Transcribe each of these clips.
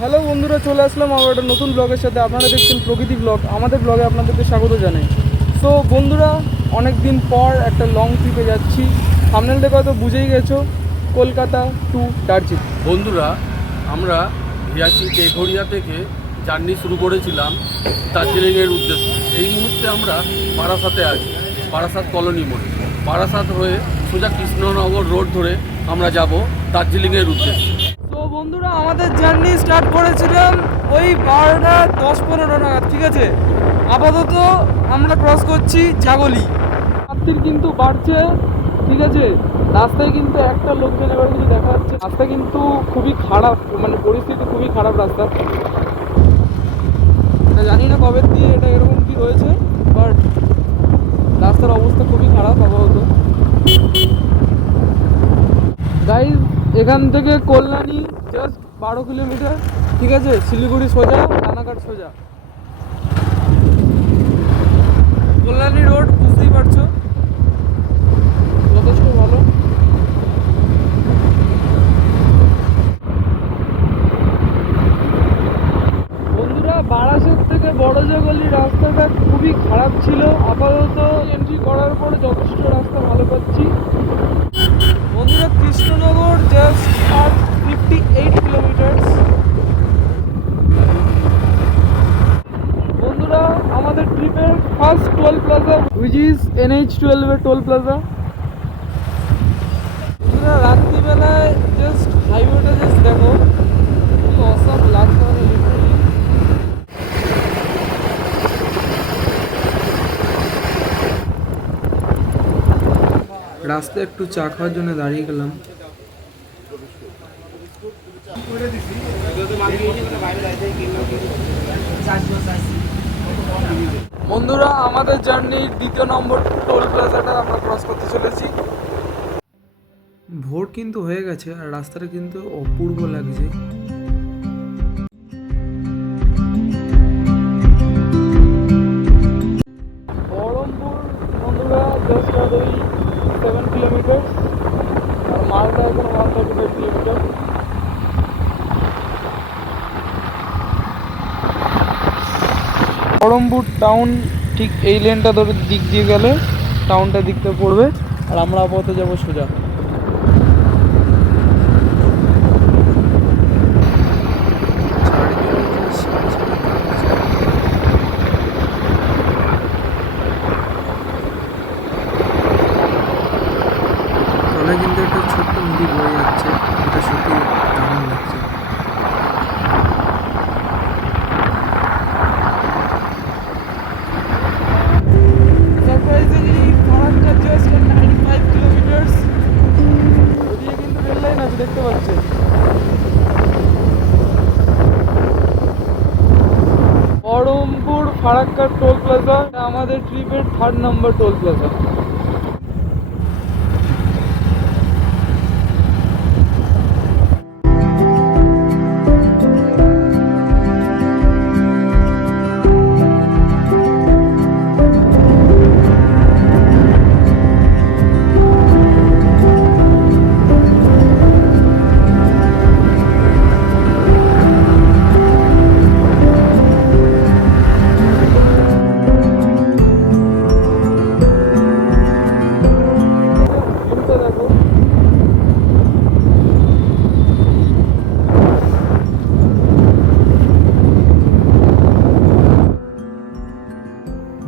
Hello বন্ধুরা, চলে আসলাম আবার একটা নতুন ব্লগের সাথে। আপনারা দেখছেন প্রকৃতি ব্লগ। আমাদের ব্লগে আপনাদেরকে স্বাগত জানাই। সো বন্ধুরা, অনেক দিন পর একটা লং ট্রিপে যাচ্ছি। থাম্বনেল দেখে হয়তো বুঝেই গেছো, কলকাতা টু দার্জিলিং। বন্ধুরা, আমরা ভিআইপি কেঘড়িয়া থেকে জার্নি শুরু করেছিলাম দার্জিলিংয়ের উদ্দেশ্যে। এই মুহূর্তে আমরা বারাসাতে আছি, বারাসাত কলোনি মোড়ে। বারাসাত হয়ে সোজা কৃষ্ণনগর রোড ধরে আমরা যাব দার্জিলিংয়ের উদ্দেশ্যে। তো বন্ধুরা, আমাদের জার্নি স্টার্ট করেছিলাম ওই 12:10-15 নাগাদ, ঠিক আছে। আপাতত আমরা ক্রস করছি জাগলি। যাত্রী কিন্তু বাড়ছে, ঠিক আছে। রাস্তায় কিন্তু একটা লোকজন এবার কিছু দেখা যাচ্ছে। রাস্তা কিন্তু খুবই খারাপ, মানে পরিস্থিতি খুবই খারাপ রাস্তা। জানি না কবে দিয়ে এটা এরকম কি হয়েছে, বাট রাস্তার অবস্থা খুবই খারাপ আপাতত। গাইজ, এখান থেকে কল্যাণী জাস্ট 12 কিলোমিটার, ঠিক আছে। শিলিগুড়ি সোজা, রানাঘাট সোজা। কল্যাণী রোড বুঝতেই পারছো, যথেষ্ট ভালো। বন্ধুরা, বারাসাত থেকে বড়জাগলি রাস্তাটা খুবই খারাপ ছিল। আপাতত এন্ট্রি করার পরে যথেষ্ট রাস্তা ভালো পাচ্ছি। বন্ধুরা, কৃষ্ণনগর জাস্ট আর 58 কিলোমিটার। বন্ধুরা, আমাদের ট্রিপের first toll plaza which is NH12 এর টোল প্লাজা। বন্ধুরা, রাত্রিবেলায় জাস্ট হাইওয়েটা জাস্ট দেখো, কি অসাম লাগছে মানে লিটারালি। রাস্তায় একটু চা খাওয়ার জন্য দাঁড়িয়ে গেলাম। বন্ধুরা, আমাদের জার্নির দ্বিতীয় নম্বর টোল প্লাজাটা আমরা ক্রস করতে চলেছি। ভোর কিন্তু হয়ে গেছে আর রাস্তাটা কিন্তু অপূর্ব লাগছে। বহরমপুর বন্ধুরা জাস্ট ওই 7 কিলোমিটার, আর মালটা এখন 135 কিলোমিটার। বহরমপুর টাউন ঠিক এই লেনটা ধরে দিক দিয়ে গেলে টাউনটা দিকতে পড়বে, আর আমরা আপাতত যাবো সোজা। তলে কিন্তু একটা ছোট্ট নদী বয়ে যাচ্ছে, এটা সত্যি দারুণ লাগছে। Surprisingly Farakka just 95 kilometre. ওদিকে কিন্তু রেল লাইন আছে, দেখতে পাচ্ছেন। বহরমপুর ফারাক্কা টোল প্লাজা আমাদের ট্রিপের 3rd নম্বর টোল প্লাজা।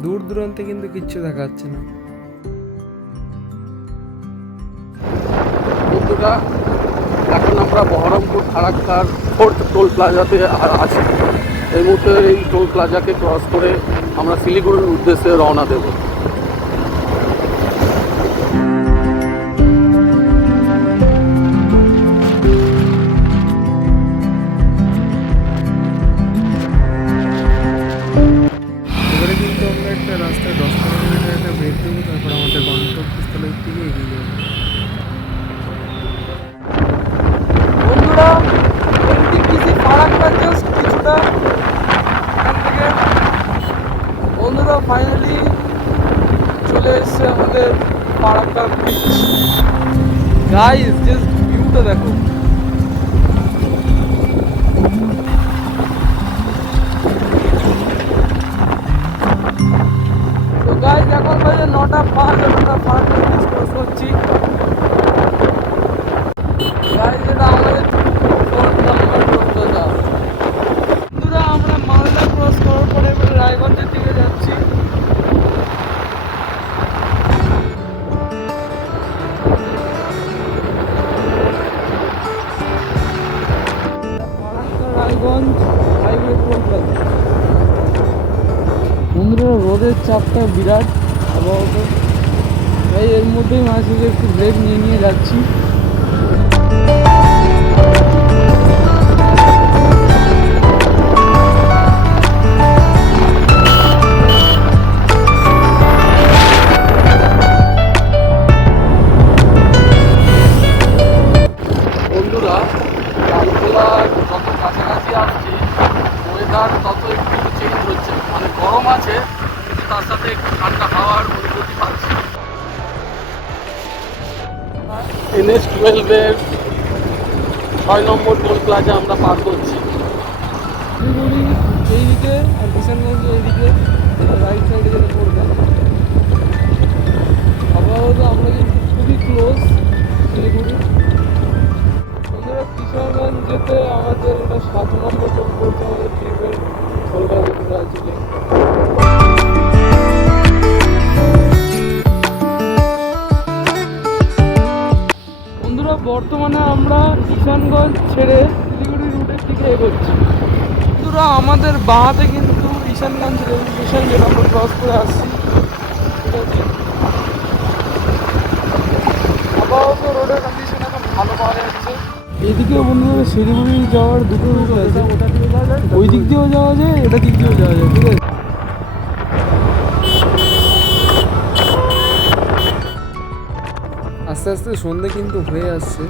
দূর দূরান্তে কিন্তু কিচ্ছু দেখা যাচ্ছে না। বন্ধুরা, এখন আমরা বহরমপুর ফারাক্কার 4th টোল প্লাজাতে আছি। এই মুহূর্তে এই টোল প্লাজাকে ক্রস করে আমরা শিলিগুড়ির উদ্দেশ্যে রওনা দেব। এবারে কিন্তু আমরা একটা রাস্তায় 10-15 মিনিটের একটা ব্রেক দেবো, তারপর আমাদের গন্তব্যস্থলের দিকে এগিয়ে যাবো। বন্ধুরা, এনটিপিসি ফারাক্কা জাস্ট কিছুটা এখান থেকে। বন্ধুরা, ফাইনালি চলে এসছে আমাদের ফারাক্কা বিচ। গাইস, জাস্ট ভিউটা দেখো। চাপটা বিরাট আবহাওয়া, তাই এর মধ্যেই মাঝে মাঝে একটু ব্রেক নিয়ে নিয়ে যাচ্ছি। বন্ধুরা, লালগোলা যত কাছাকাছি আসছি ওয়েদার তত একটু চেঞ্জ হচ্ছে, মানে গরম আছে কিন্তু তার সাথে একটু ঠান্ডা হাওয়ার অনুভূতি পাচ্ছি। NH-12-এর 6 নম্বর টোল প্লাজা আমরা পার করছি। শিলিগুড়ি এইদিকে আর কিষানগঞ্জ এইদিকে, রাইট সাইডে যেটা পড়বে। আপাতত আমরা কিন্তু খুবই ক্লোজ শিলিগুড়ি। বন্ধুরা, কিষানগঞ্জ যেতে আমাদের এটা 7 নম্বর টোল পড়ছে আমাদের ট্রিপের কলকাতা থেকে দার্জিলিং। বন্ধুরা, বর্তমানে আমরা কিষানগঞ্জ ছেড়ে শিলিগুড়ি রুটের দিকে এগোচ্ছি। বন্ধুরা, আমাদের বাঁহাতে কিন্তু কিষানগঞ্জ রেল স্টেশন, যেটা আমরা ক্রস করে আসছি, ঠিক আছে। আপাতত রোডের কন্ডিশন এখন ভালো পাওয়া যাচ্ছে। এইদিকেও বন্ধুরা শিলিগুড়ি যাওয়ার দুটো রুট আছে, ওই দিক দিয়েও যাওয়া যায়, এটা দিক দিয়েও যাওয়া যায়, ঠিক আছে। আস্তে আস্তে সন্ধে কিন্তু হয়ে আসছে।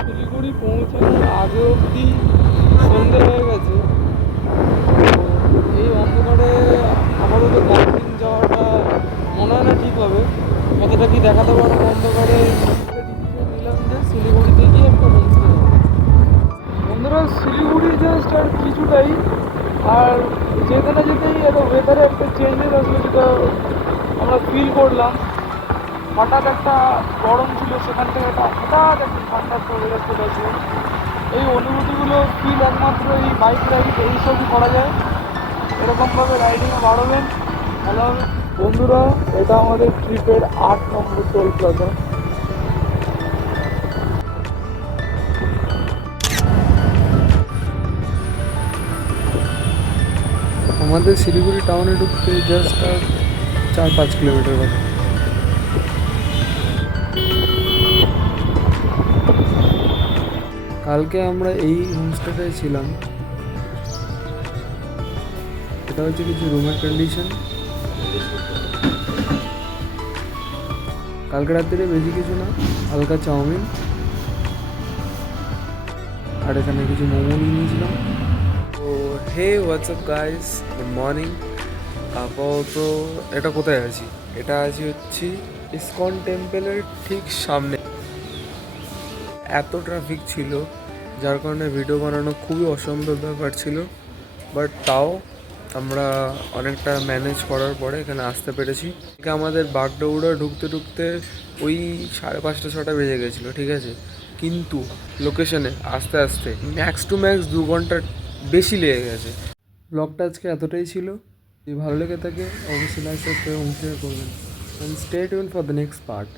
শিলিগুড়ি পৌঁছানোর আগে অবধি সন্ধে হয়ে গেছে। এই অন্ধকারে আপাতত দার্জিলিং যাওয়াটা মনে হয় না ঠিক হবে। কতটা কি দেখাতে পারবো অন্ধকারে, ডিসিশন নিলাম যে শিলিগুড়িতে গিয়ে একটা হোমস্টে যাবো। বন্ধুরা, শিলিগুড়ি জাস্ট আর কিছুটাই, আর যেতে না যেতেই একটা ওয়েদারে একটা চেঞ্জেস আসলে, যেটা আমরা ফিল করলাম। হঠাৎ একটা গরম ছিল, সেখান থেকে একটা হঠাৎ একটা ঠান্ডা ওয়েদার চলে আসবে। এই অনুভূতিগুলো ফিল একমাত্র এই বাইক রাইড এইসবই করা যায়। এরকমভাবে রাইডিংয়ে বাড়াবেন, ভালো হবে। বন্ধুরা, এটা আমাদের ট্রিপের 8 নম্বর টোল প্লাজা। আমাদের শিলিগুড়ি টাউনে ঢুকতে জাস্ট আর 4-5 কিলোমিটার বাকি। কালকে আমরা এই হোমস্টেটায় ছিলাম। এটা হচ্ছে কিছু রুমের কন্ডিশন। কালকে রাত্রে বেশি কিছু না, হালকা চাউমিন আর এখানে কিছু মোমো নিয়ে নিয়েছিলাম। তো হে হোয়াটসঅ্যাপ গাইস, গুড মর্নিং। আপাতত এটা কোথায় আছি? এটা আছি হচ্ছে ইসকন টেম্পলের ঠিক সামনে। এত ট্রাফিক ছিল যার কারণে ভিডিও বানানো খুবই অসম্ভব ব্যাপার ছিল, বাট তাও আমরা অনেকটা ম্যানেজ করার পরে এখানে আসতে পেরেছি। আমাদের বাগডোগরা ঢুকতে ঢুকতে ওই 5:30-6টা বেজে গেছিলো, ঠিক আছে। কিন্তু লোকেশনে আসতে আসতে ম্যাক্স টু ম্যাক্স 2 ঘন্টার বেশি লেগে গেছে। ব্লগটা আজকে এতটাই ছিল। যদি ভালো লেগে থাকে অবশ্যই লাইক সাবস্ক্রাইব শেয়ার করবেন, and stay tuned for the next part.